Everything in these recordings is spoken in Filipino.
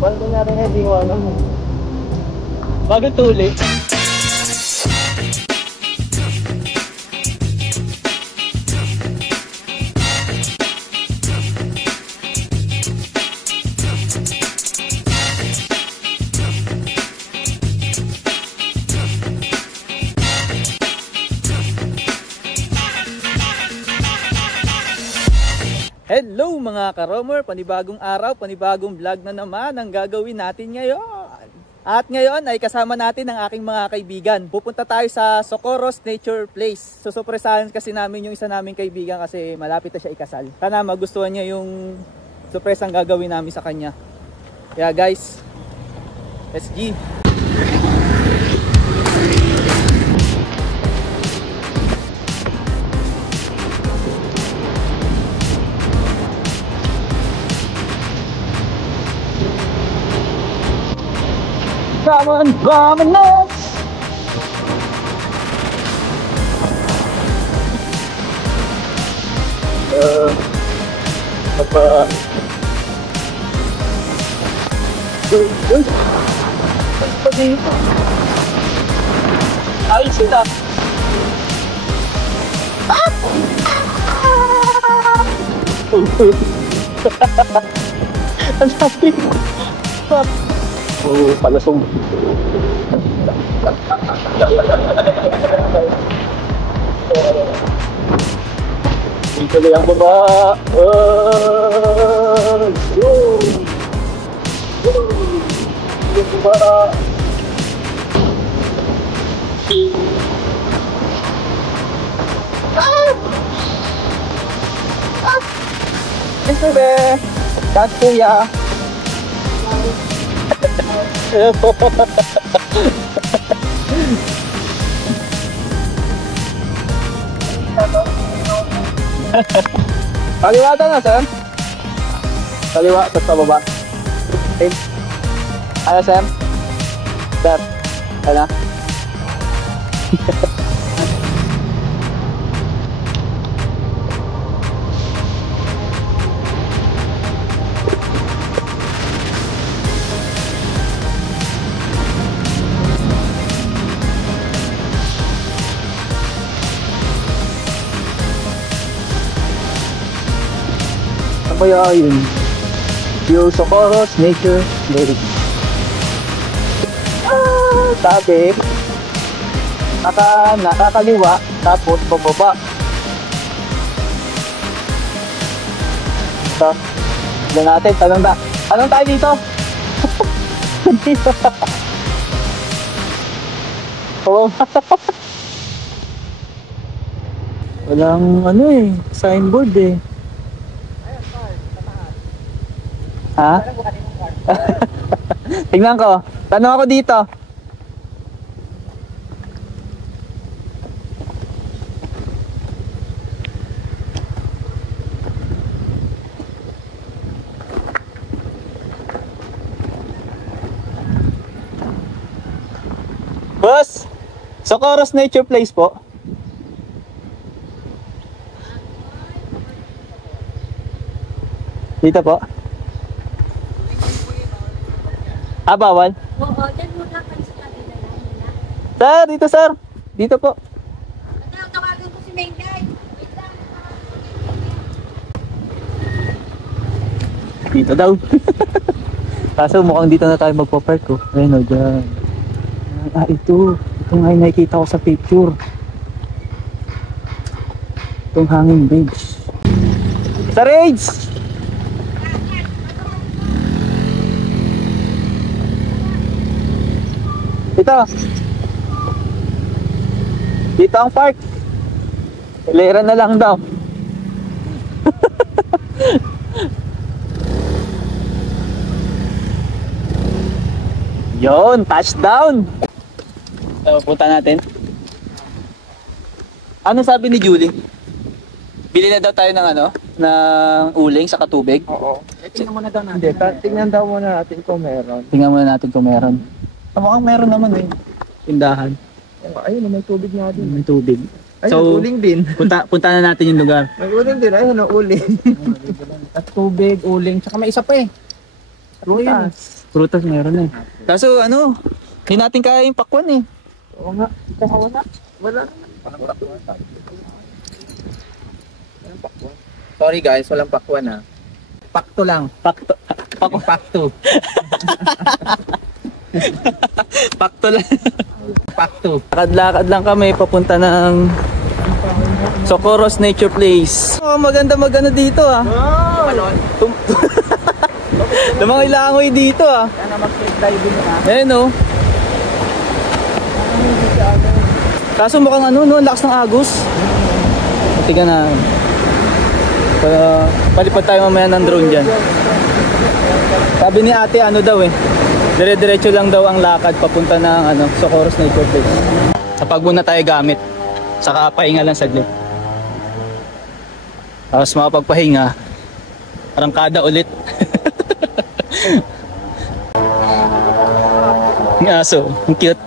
Paano nangyari nga, hindi ko alam. Bagong tuli. Hello mga ka-roamer, panibagong araw, panibagong vlog na naman ang gagawin natin ngayon. At ngayon ay kasama natin ang aking mga kaibigan. Pupunta tayo sa Socorros Nature Place. Susurpresahan kasi namin yung isa naming kaibigan kasi malapit na siya ikasal. Sana magustuhan niya yung surprise ang gagawin namin sa kanya. Kaya guys, let's go! Come on, vámonos! Ayos sila! Ang sabi! Oh, palasong. Dito na yung baba. Yung baba. Ito be. That's kuya. Kaliwatan na sir. Kaliwa sa baba. Okay. Ano sir? Sir. Ano? Kaya yun yung Socorros Nature Place. Sabi nakakaliwa tapos pababa. So doon natin tanong tayo dito. Dito walang ano eh, signboard eh. Ha? Tingnan ko. Tanong ako dito. Boss, Socorros Nature Place po. Dito po. Ah, bawal? Oo, dyan muna kayo sa kanila na. Sir, dito sir. Dito po. Tawagan ko si Mengay. Dito daw. Kaso mukhang dito na tayo magpa-park ko. Ayun o, dyan. Ito. Ito nga yung nakikita ko sa picture. Itong hanging bridge. Sa Rage! Dito ang park. Hilera na lang daw. Yon, touchdown. So, punta natin. Ano sabi ni Julie? Bili na daw tayo ng ano, ng uling sa katubig. Oo. Tingnan muna daw natin. Hindi, tingnan daw muna natin kung meron. Tingnan muna natin kung meron. Mukhang meron naman eh. Tindahan. Ayun, may tubig nga din. May tubig. Ayun, So, uling din. Punta na natin yung lugar. May uling din. Ayun, uling. At tubig, uling, tsaka may isa pa eh. Rutas. Prutas meron eh. Kaso ano, hindi natin kaya yung pakwan eh. Oo nga. Wala. Wala. Sorry guys, walang pakwan ha. Pakto lang. Pakto. Pakto. Pakto lang. Pakto. Lakad-lakad lang kami papunta ng Socorros Nature Place. Oh, maganda dito ah. Lumangoy-langoy dito ah. Kaya mag-click diving na. Ayun oh. Kaso mukhang ano no, ang lakas ng agos. Tiga na. Palipad tayo mamaya ng drone dyan. Sabi ni ate ano daw eh, dire-diretso lang daw ang lakad papunta ng ano, Socorros Nature Place. Kapag muna tayo gamit, saka pahinga lang saglit. Tapos makapagpahinga, arangkada ulit. Ang aso, ang cute.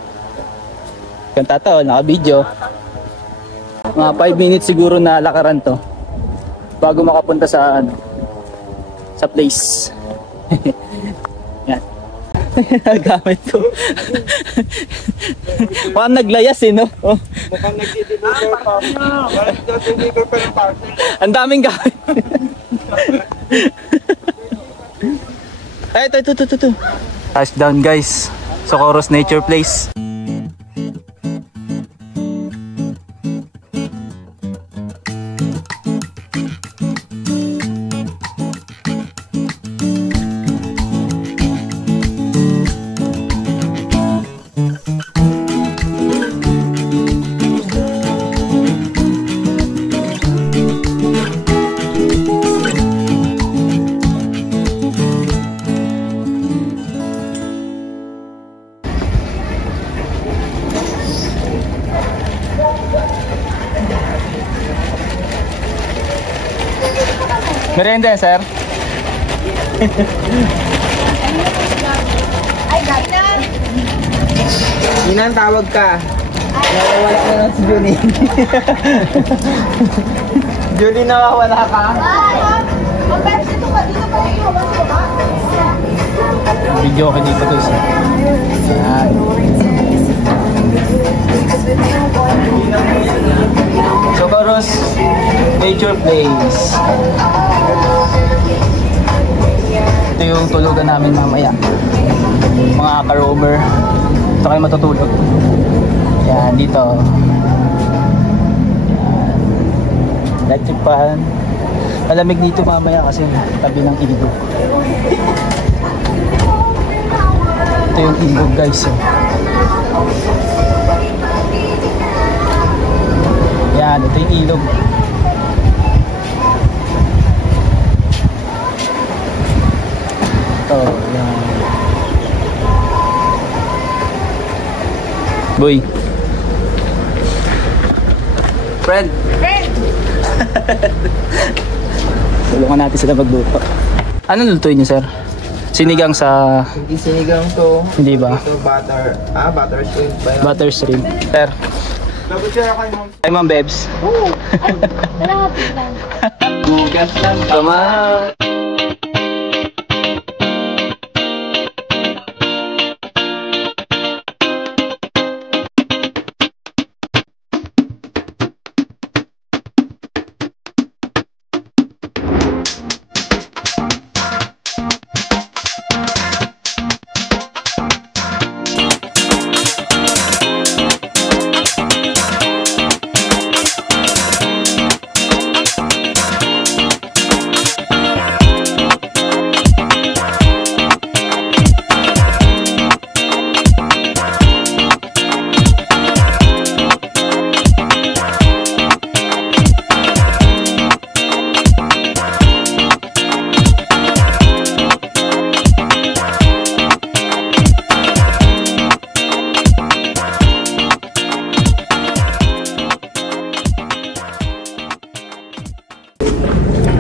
Kanta to, naka-video. Mga 5 minutes siguro na lakaran to bago makapunta sa ano, sa place. Yan. Gamit ko. Mukhang naglayas eh, no? Oh. Mukhang nag-deliver pa. Nag-deliver pa ng parcel. Ang daming gamit. Ay, ito. Touchdown guys. Socorros Nature Place. Merienda, sir. Ay, gata! Inan, tawag ka. Nawawala na lang si Junie. Junie, nawawala ka. Ang best ito ka, dito pa ito. Video ka dito to sir. Yan. Socorros Nature Place. Ito yung tulugan namin mamaya. Mga ka-rover. Ito kayo matutulog. Yan, dito. Yan. Electric fan. Malamig dito mamaya kasi tabi ng ilog. Ito yung ilog guys. Oh. Yan, ito yung ilog. Ito, yan. Boy. Friend. Tulungan natin sila magluto. Ano lutuin niyo, sir? Sinigang sa... Hindi sinigang to. Hindi ba? Ito butter. Butter shrimp ba yun? Butter shrimp. Sir. Double share ako yung Ay, Ma'am Bebs. Kalahati lang. Bukas ng kamay.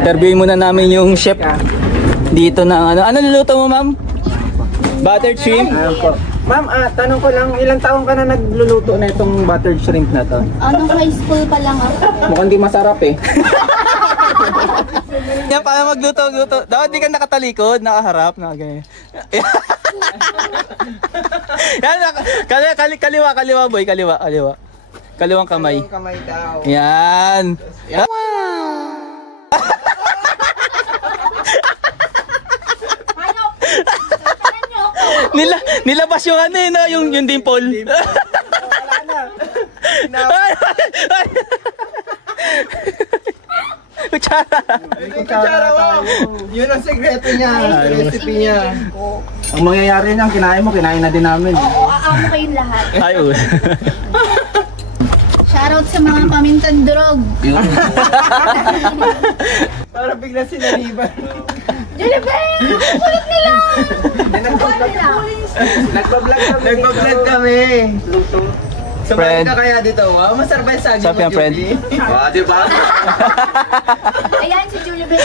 Interviewin muna namin yung chef dito ng ano. Ano luluto mo, ma'am? Buttered shrimp? Ma'am, tanong ko lang, ilang taon ka na nagluluto na itong buttered shrimp na to? Anong high school pa lang ako? Mukhang di masarap eh. Yan, paano magluto? Dapat di ka nakatalikod, nakaharap, nakaganyan. Yan, kaliwa boy, kaliwa. Kaliwang kamay. Kaliwang kamay daw. Yan. Nilabas yung ano eh, no? yung dimple. Wala na. Kutsara. Kutsara mo. Yun ang sekreto niya. Recipe niya. Ang mangyayari niyan, kinain na din namin. Oo, aamo kayong lahat. Ayos. Shoutout sa mga pamintang drog. Para bigla sinaliban. Julibel! Kulit nila! Nagbablog kami. Sumali ka kaya dito, wow? Masarap yung saging Sarap mo, yan, friend. Julie. Diba? Ayan si Julibel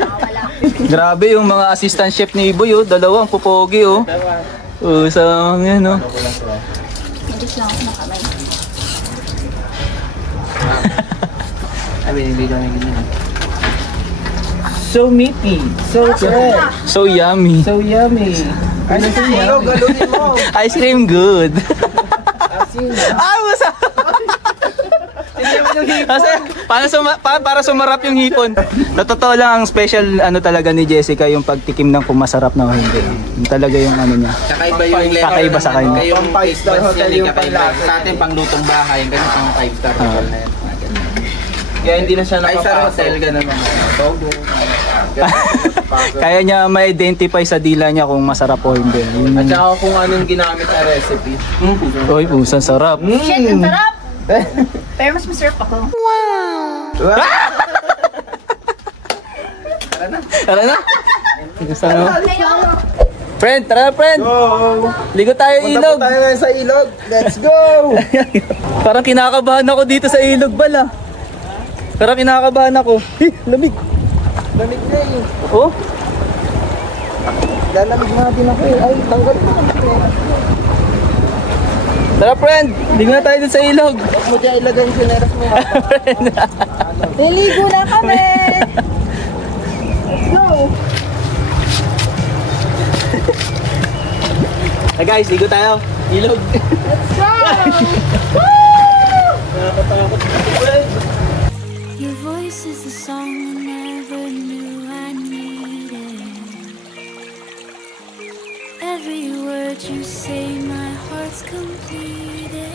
na wala. Grabe yung mga assistant chef ni Iboy, oh. Dalawang pupogi, oh. Sa mga, no? Medyo lang ako makamay. Hindi ka na ganyan. So meaty, so fresh, So yummy. so yummy. Ano sa iyo? Galunin mo. Ice cream good. Asin. Masarap. Kasi para sumarap yung hipon. Sa totoo lang, ang special ano talaga ni Jessica yung pagtikim ng kung masarap na o hindi. Yung talaga yung ano niya. Kakaiba yung level. Kakaiba sa kanya. Yung 5-star hotel yung kakaiba. Sa atin pang lutong bahay, ganun pang 5-star hotel na yan. Kaya hindi na siya nakapasok. 5-star hotel, ganun naman. Togo. Kaya niya ma-identify sa dila niya kung masarap o hindi. At saka kung anong ginamit na recipe. Uy, pusang sarap. Shit, ang sarap! Pero mas masarap ako. Tara na. Gusto mo? Kayo! Friend, tara na, friend. Go! Ligo tayo ilog. Punta po tayo ngayon sa ilog. Let's go! Parang kinakabahan ako dito sa ilog bala. Parang kinakabahan ako. Lamig. Lamig na eh. Oh? Lalamig natin ako eh. Ay, tanggal mo. Tara, friend. Ligo na tayo dito sa ilog. Huwag mo dyan ilagay yung sineras mo. Niligo na kami! Let's go! Hey guys, ligo tayo. Ilog. Let's go! Your voice is the song I never knew I needed. Every word you say, my heart's completed.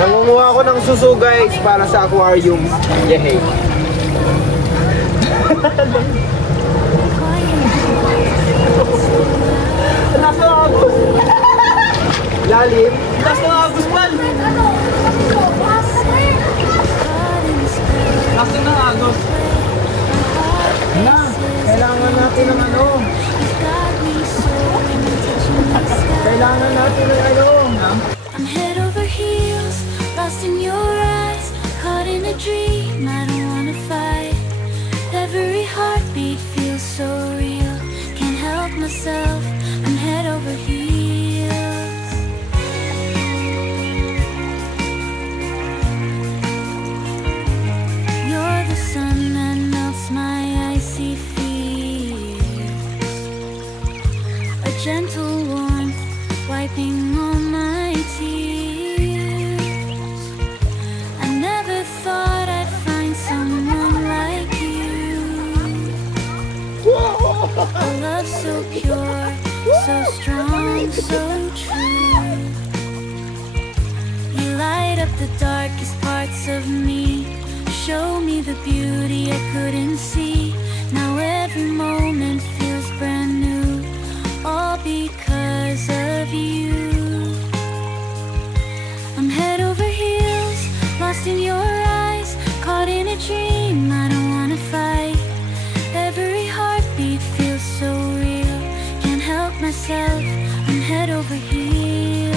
Nangunguha ako ng suso guys para sa aquarium. Yehey. Lalim. Last na Agos, pal. Last na Agos. Na, kailangan natin ng ano. Kailangan natin ng ano. I'm head over heels, lost in your eyes, caught in a dream. I don't wanna fight. Every heartbeat feels so real. Can't help myself. I'm head over heels. You're the sun that melts my icy fears. A gentle warmth wiping all my tears. I never thought I'd find someone like you. A love so pure, so strong, so true. You light up the darkest parts of me, show me the beauty I couldn't see. Now every moment feels brand new, all because of you. I'm head over heels, lost in your eyes, caught in a dream. I don't wanna fight. Every heartbeat feels so real, can't help myself. I'm head over heels.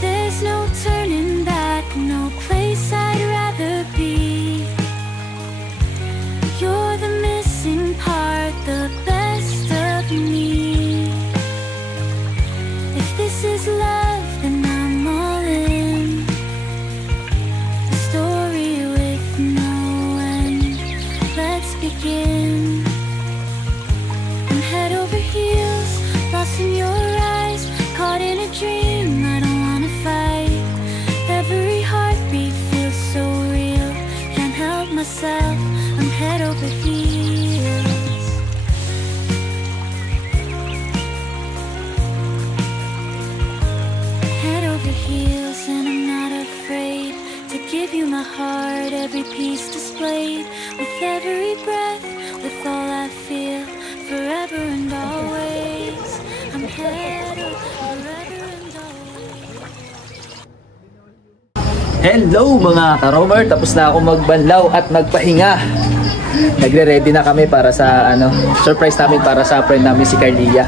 There's no turning back, no place I'd rather be. Hello mga ka-roamer, tapos na ako magbanlaw at magpahinga. Nagre-ready na kami para sa surprise namin para sa friend namin si Carlia.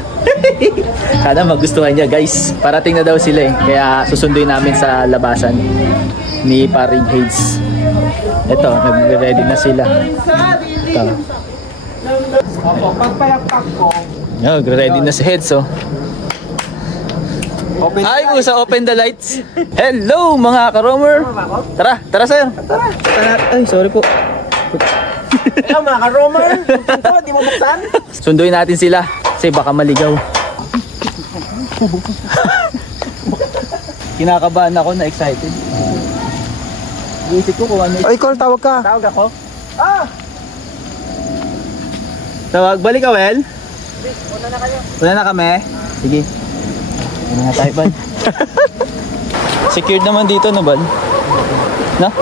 Sana magustuhan niya guys. Parating na daw sila eh. Kaya susunduin namin sa labasan ni Paring Hades. Ito, nagre-ready na sila. Ito. Pagpalakpak ko. Nagre-ready na si Hades oh. Ay po sa open the lights. Hello mga ka-roamer. Tara sir. Tara. Ay sorry po. Hello mga ka-roamer. Ito, di mo buksan? Sunduin natin sila kasi baka maligaw. Kinakabahan ako na excited. Isip ko kung ano. Oy, call, tawag ka. Tawag ako. Tawag, balik ka, Wel? Una na kayo. Una na kami? Sige. Una na tayo, Bal. Secured naman dito, no, Bal? No?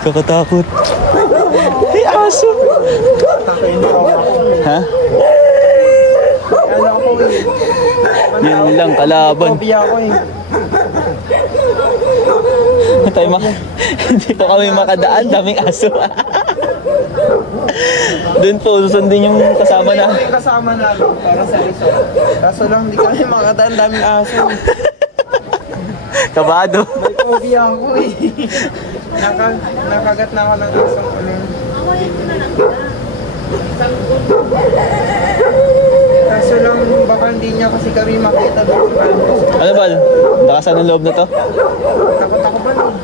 Kakatakot. Ay, aso. Ha? Yun lang, kalaban. Hindi po kami makadaan, daming aso. Doon po, susundin yung kasama na. Yung kasama na para sa iso. Kaso lang, hindi kami makadaan, daming aso. Kabado. May phobia ako eh. Nakagat na ako ng asong ulo. Kaso lang, baka hindi niya kasi kami makita doon sa campus. Ano, Bal? Lakasan ng loob na to? Takot ako ba nun?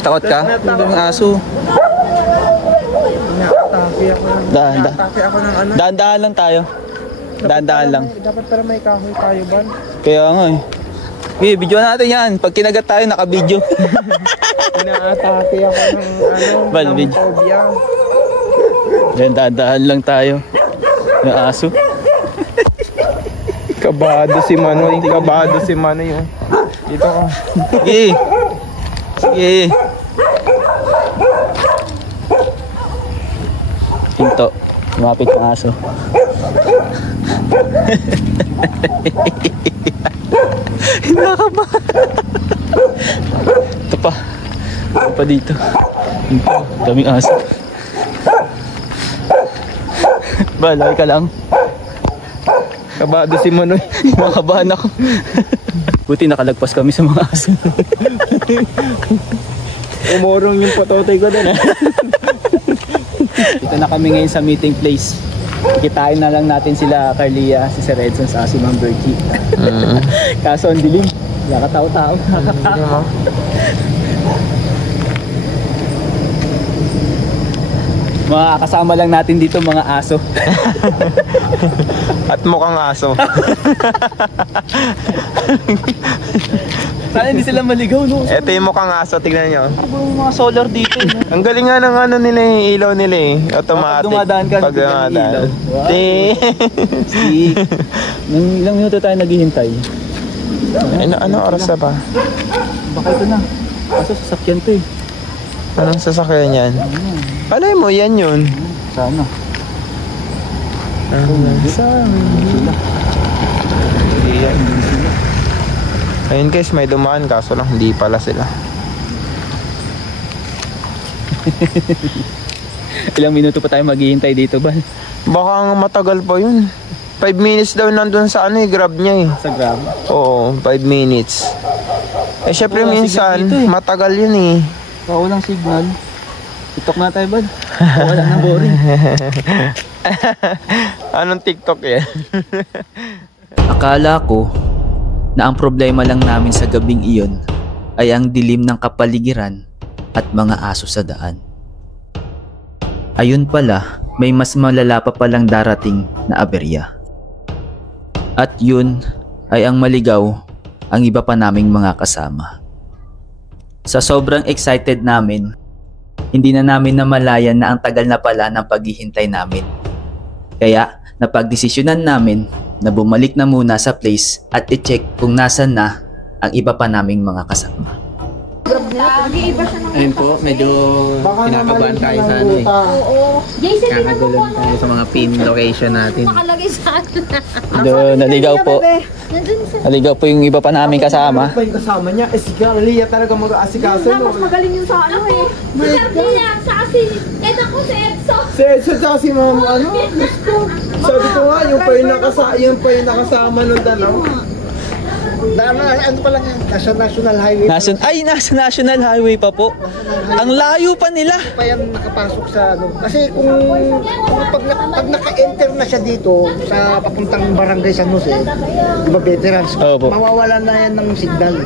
Takot ka? Daming aso. Nakatake ako ng... Nakatake ako ng ano. Dahan-dahan lang tayo. Dahan-dahan lang. Dapat para may kahoy tayo ba? Kaya nga eh. Video natin yan. Pag kinagat tayo, naka-video. Nakatake ako ng Bal, ng video. phobia. Yan, dahan-dahan lang tayo. Yung aso. Kabado si Manoy. Kabado si Manoy. Dito ko. Sige. Sige. Pinto. Lumapit ang aso. Hinaka ba? Ito pa. Ito pa dito. Pinto. Daming aso. Balay ka lang. Kabado si Manoy. Makabahan ako. Buti nakalagpas kami sa mga aso. Umurong yung patotoy ko doon. Dito na kami ngayon sa meeting place. Kitain na lang natin sila Carlia, si Sir Edson sa si Ma'am Bertie. Kaso ang dilim. Wala ka tao-tao. Mga kasama lang natin dito mga aso. At mukhang aso. Sana hindi sila maligaw, no? Ito yung mukhang aso, tignan nyo. Mga solar dito. No? Ang galing nga ng ano nila yung ilaw nila eh. Automatic. Pag dumadaan ka, Pag dumadaan. Wow. Nang ilang minuto tayo naghihintay. Ano oras na ba? Baka ito na. Kaso sasakyan to eh. Anong sasakyan yan? Palay mo, yan yun. Sana. Sila. Ayun guys, may dumaan kaso lang hindi pala sila. Ilang minuto pa tayo maghihintay dito ba? Baka nga matagal pa yun. 5 minutes daw nandun sa ano eh, grab niya eh. Sa grab? Oo, 5 minutes. Eh syempre Wala minsan, signal dito eh. matagal yun eh. Walang signal. TikTok na tayo ba? Wala na boring. Anong TikTok yan? Akala ko na ang problema lang namin sa gabing iyon ay ang dilim ng kapaligiran at mga aso sa daan. Ayun pala, may mas malala pa palang darating na aberya. At yun ay ang maligaw ang iba pa naming mga kasama. Sa sobrang excited namin, hindi na namin namalayan na ang tagal na pala ng paghihintay namin. Kaya napagdesisyonan namin na bumalik na muna sa place at i-check kung nasan na ang iba pa naming mga kasama. Ayun po, medyo kinakabahan tayo sa ano eh. Kakagulo tayo sa mga pin location natin. Nakalagay sa akin. Naligaw po. Naligaw po yung iba pa namin kasama. Pa yung kasama niya, si Carlia talaga mag-aasikaso. Mas magaling yung sa ano eh. Si Carlia, sa akin. Ito ko si Edso. Si Edson tsaka si Mama, ano? Sabi ko nga, yung pa yung nakasama nung dalawa. Ano pa lang yan? Nasa National Highway. Nasa National Highway pa po. Ang layo pa nila. Pa yan nakapasok sa ano. Kasi kung pag naka-enter na siya dito sa papuntang Barangay San Jose, diba veterans, Opo. mawawalan na yan ng signal.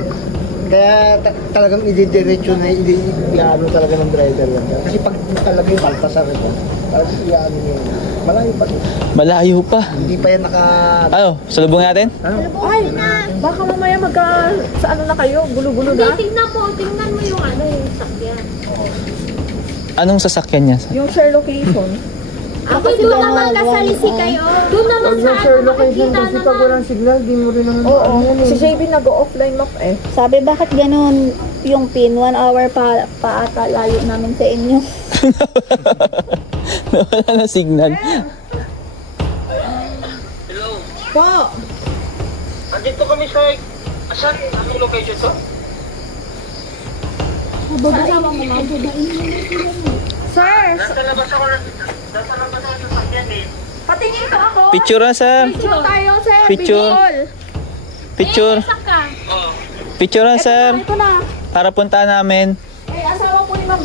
Kaya talagang i-diretso na, i-ano talaga ng driver yan. Kasi pag talaga yung Baltasar ito, talagang i-ano yun. Malayo pa ito. Malayo pa. Hindi pa yan naka... Ano, salubong natin? Ay, baka mamaya sa ano na kayo, gulo-gulo na. Tingnan mo yung ano, yung sakyan. Anong sasakyan niya? Yung share location. Ako doon naman kasalisi kayo. Doon naman sa ano makikita naman. Pag walang signal, di mo rin naman... Oo, si JB nag-offline map eh. Sabi, bakit ganun yung pin? 1 hour pa ata layo namin sa inyo. Wala na signal. Po! Andito kami sa... Asan? Anong location to? Sir! Nasa labas ako ng sakyan eh. Patingin ko ako! Picture na, sir. Picture tayo, sir! Picture. Picture. Picture na, sir. Ito na! Para punta namin. Ay, asawa po ni Ma'am.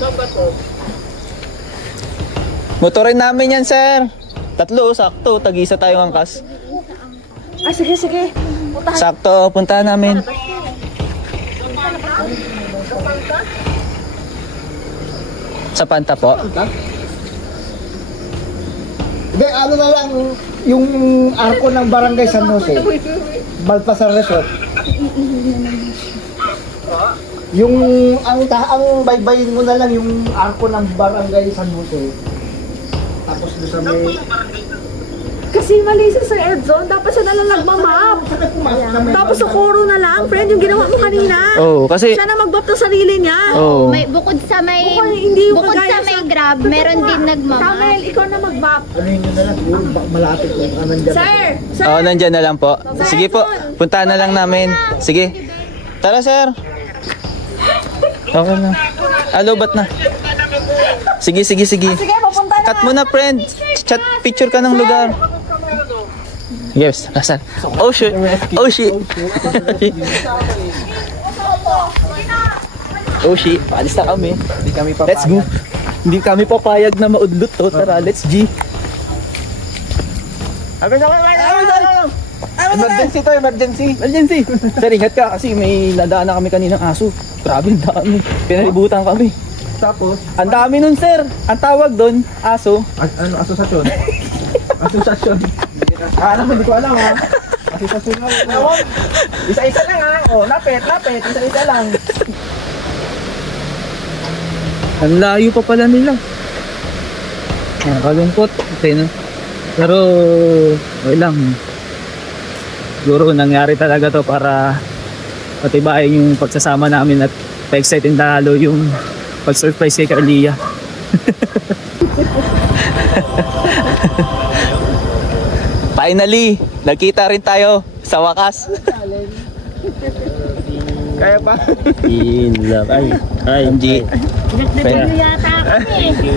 Motorin namin yan, sir. 3, sakto. Tag-isa tayong angkas. Ah, sige. Sakto, punta namin. Sa Panta po. Hindi, ano na lang, yung arko ng Barangay San Jose, Baltasar Resort. Yung, ang baybayin mo na lang yung arko ng Barangay San Jose. Tapos doon sa may... Kasi mali si Sir Edzon, dapat siya nalang nagmamap. Tapos Socorro na lang, friend, yung ginawa mo kanina. Oo, kasi... Siya na mag-map ng sarili niya. Oo. May bukod sa may Hindi yung bukod kagaya sa may Grab, meron din nagmamap. Tamel, ikaw na mag-map. Ano yun na lang, yung malapit yung nandyan. Sir! Oo, nandyan na lang po. Sige po, puntahan na lang namin. Sige. Tara, sir. Okay na. Alobat na. Sige. Sige, pupunta na. Cut mo na, friend. Chat picture ka ng lugar. Yes, nasaan? Oh shit. Oh shit. Oh shit. Paalis na kami. Hindi kami papayag. Let's go. Hindi kami papayag na maudlot to. Tara, let's G. Emergency to, emergency. Emergency. Sir, ingat ka kasi may nadaan na kami kaninang aso. Grabe, ang dami. Pinalibutan kami. Tapos, Ang dami nun, sir. Ang tawag doon, aso. ano, asosasyon? Asosasyon. Hindi ko alam ha. Asosasyon lang. Isa-isa lang ha. Oh, lapit. Isa-isa lang. Ang layo pa pala nila. Kalungkot. Okay, no? Pero, okay lang. Siguro nangyari talaga to para patibayin yung pagsasama namin at pa-exciting lalo yung pag-surprise kay Carlia. Finally, nagkita rin tayo sa wakas. Kaya pa? In love. Ay, MG. Yata kami.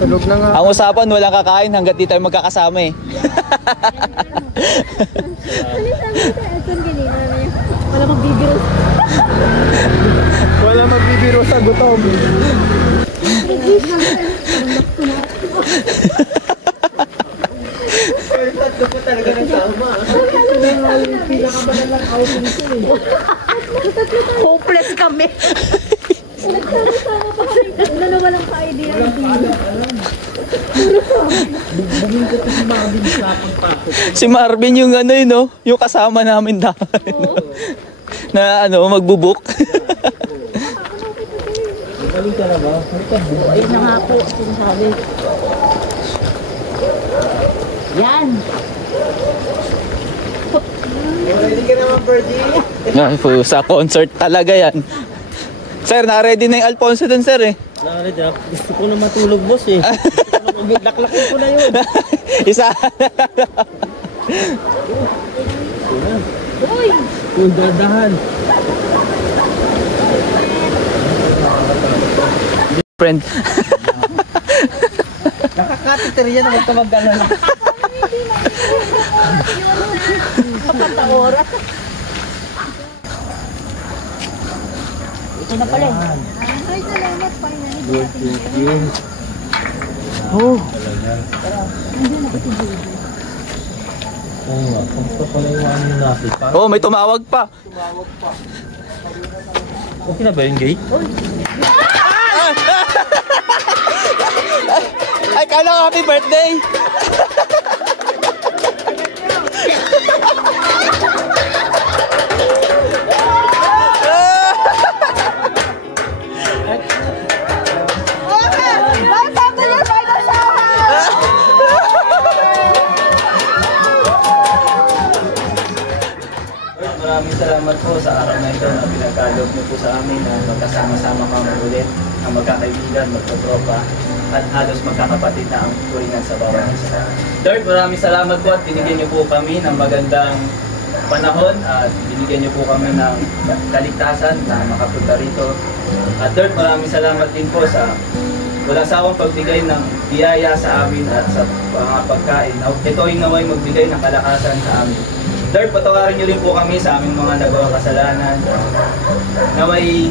Tulog na nga. Ang usapan, walang kakain hanggat di tayo magkakasama eh. Wala magbibiro. Wala magbibiro sa gutom. Tatlo po talaga ng tama. Hopeless kami. Wala na walang ka-idea. Si Marvin yung ano yun, no? Yung kasama namin dati. No? Na ano, magbubuk. Ayun na nga po, sinasabi. Yan. Ready ka naman, Birdie? Sa concert talaga yan. Sir, na-ready na yung Alfonso dun, sir eh. Nakaready. Gusto ko na matulog, boss eh. Laklakin ko na yun. Isa. Uy! Uy, dadahan. Friend. Nakakatiter yan. Huwag ka mag-alala. Kapataora. Ito na pala. Ay, salamat pa rin. Oh. Oo nga. Kamusta pala yung ano natin? Oh, may tumawag pa. Okay na ba yung gate? Ay, kala ko happy birthday. Maraming salamat po sa araw na ito na pinagkaloob niyo po sa amin na magkasama-sama kami ulit, ang magkakaibigan, magkatropa, at halos magkakapatid na ang turingan sa bawat isa. Lord, maraming salamat po at binigyan niyo po kami ng magandang panahon at binigyan niyo po kami ng kaligtasan na makapunta rito. At Lord, maraming salamat din po sa walang sawang pagbigay ng biyaya sa amin at sa mga pagkain. Ito ay naway magbigay ng kalakasan sa amin. Lord, patawarin niyo rin po kami sa aming mga nagawa kasalanan. Naway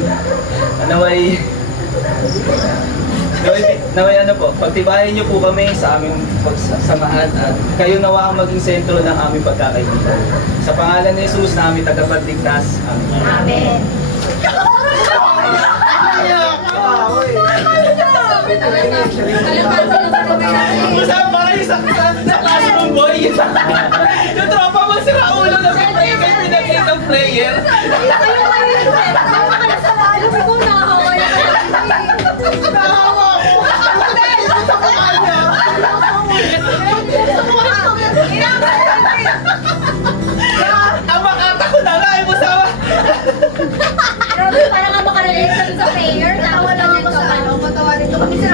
ano po, pagtibayin niyo po kami sa aming pagsamahan at kayo nawa ang maging sentro ng aming pagkakaibigan. Sa pangalan ni Jesus na aming tagapagligtas. Amen. Amen. Masama kayo sa classroom boy. Yung tropa mo sila ulo na may pinagay ng player. Ang makata ko na nga ay masama. Parang nga makarelate sa prayer. Tawa lang ako sa ano. Patawarin ko kami sa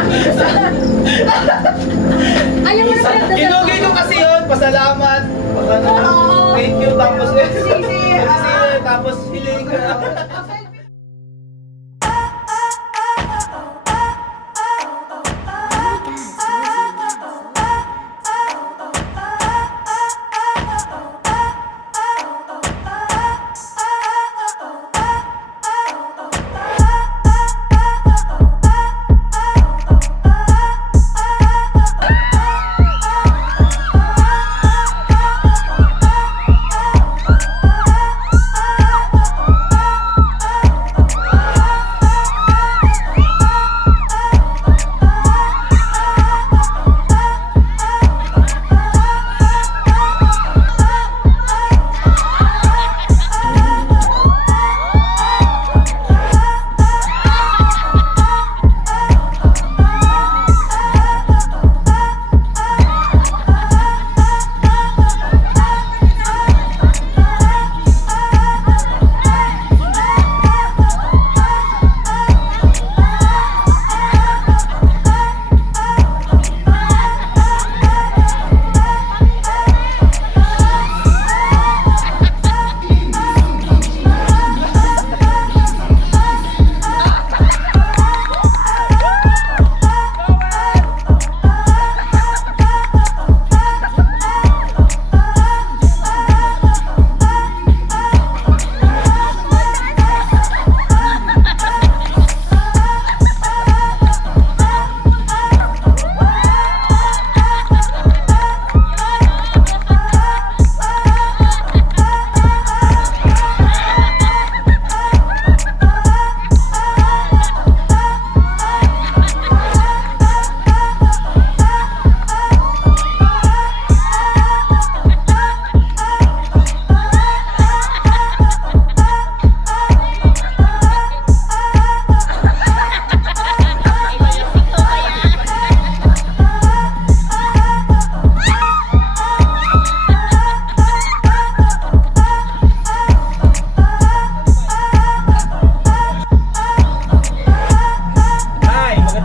ayaw mo na pala. Ginugay ko kasi yun. Pasalamat. Thank you. Tapos tapos hiling ka na.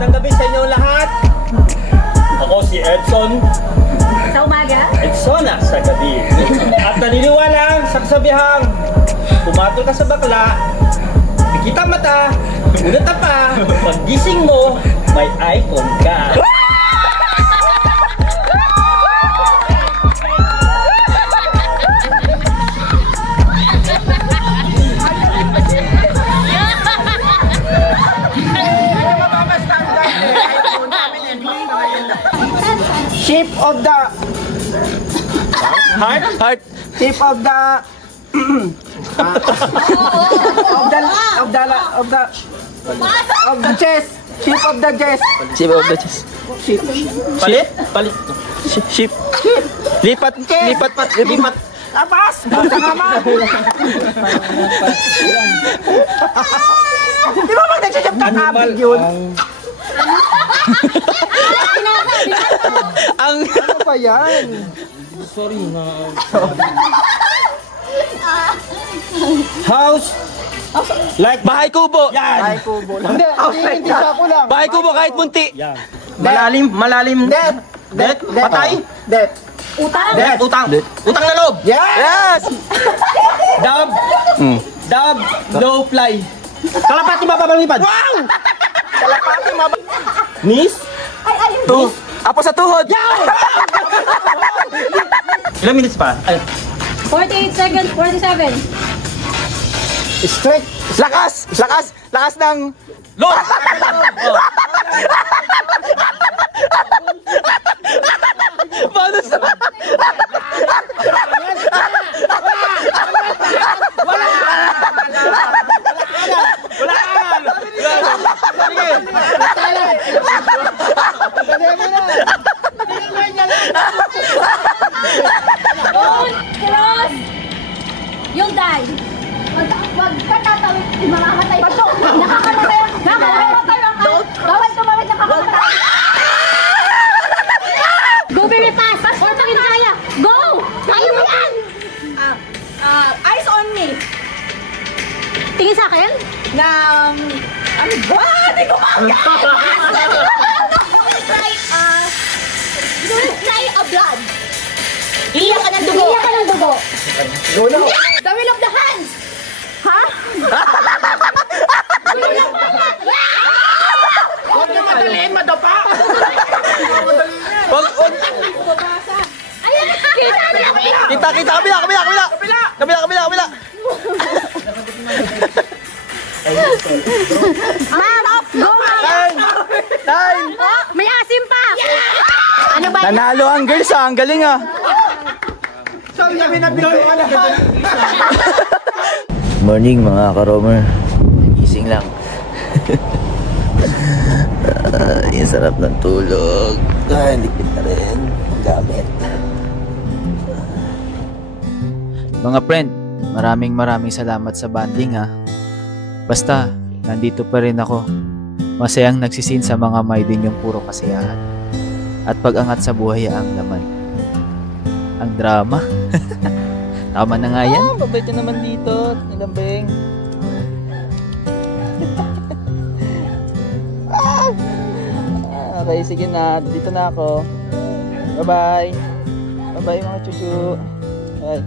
Magandang gabi sa inyo lahat. Ako si Edson. Sa umaga? Edsona sa gabi. At naniniwala sa kasabihang pumatol ka sa bakla, pikita mata, unat pa, paggising mo, may iPhone ka. Shape of the Heart? shape of the of the chest. Shape of the chest. Shape of the chest. Palit? Palit. Ship. Lipat. Lipat. Apas! Basta nga ma! Di ba pag nagsasap ka kapig yun? Ang... Ano pa yan? House? Like Bahay kubo. yan! Ay, kubo lang. Hindi sa ako lang. Bahay kubo kahit munti. Yan. Malalim. Death. Patay? Death. Utang? Death. Utang. Utang na loob. Yes! Dab. Dab. Low fly. Kalapati mababangipad. Wow! Kalapati mabang. Miss? Apo sa tuhod. Ilang minutes pa? Ay. 48 seconds, 47. Straight. Lakas ng... Lord! Paano sa... Cross! Yung die. Wag ka tatawid, mamamatay. Nakakamatay ang bawal tumawid, nakakamatay. Go, baby, pass! Pass, or pangin kaya! Go! Kaya mo yan! Eyes on me. Tingin sa akin? Ano ba? Hindi ko You will try a blood. Iyak ka ng dugo. Iyak ka ng dugo. The will of the hands. Ha? Huwag niyo madaliin, madapa! Ayan, kita niya. Kita. Kabila. Ma'am, go, ma'am. Time. Oh, may asim pa. Ano ba? Nanalo ang girls ah. Ang galing ah. Morning mga ka-roamer. Gising lang. Ang sarap ng tulog. Likit na rin. Gamit. Mga friend, maraming salamat sa banding ha. Basta, nandito pa rin ako. Masayang nagsisin sa mga may din yung puro kasiyahan. At pag-angat sa buhay ang laman. Ang drama. Tama na nga yan. Babait na naman dito. Nilambing. Okay, sige na. Dito na ako. Bye-bye. Bye-bye mga chuchu. Bye.